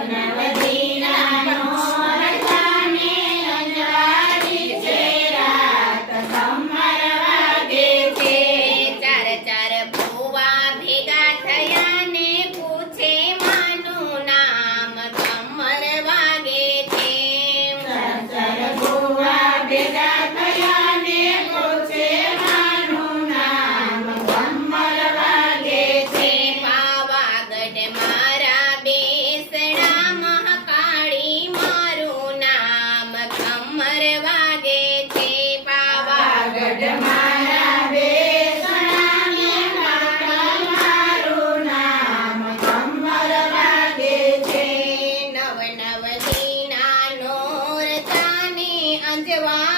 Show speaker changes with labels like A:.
A: Amen.
B: 咁见系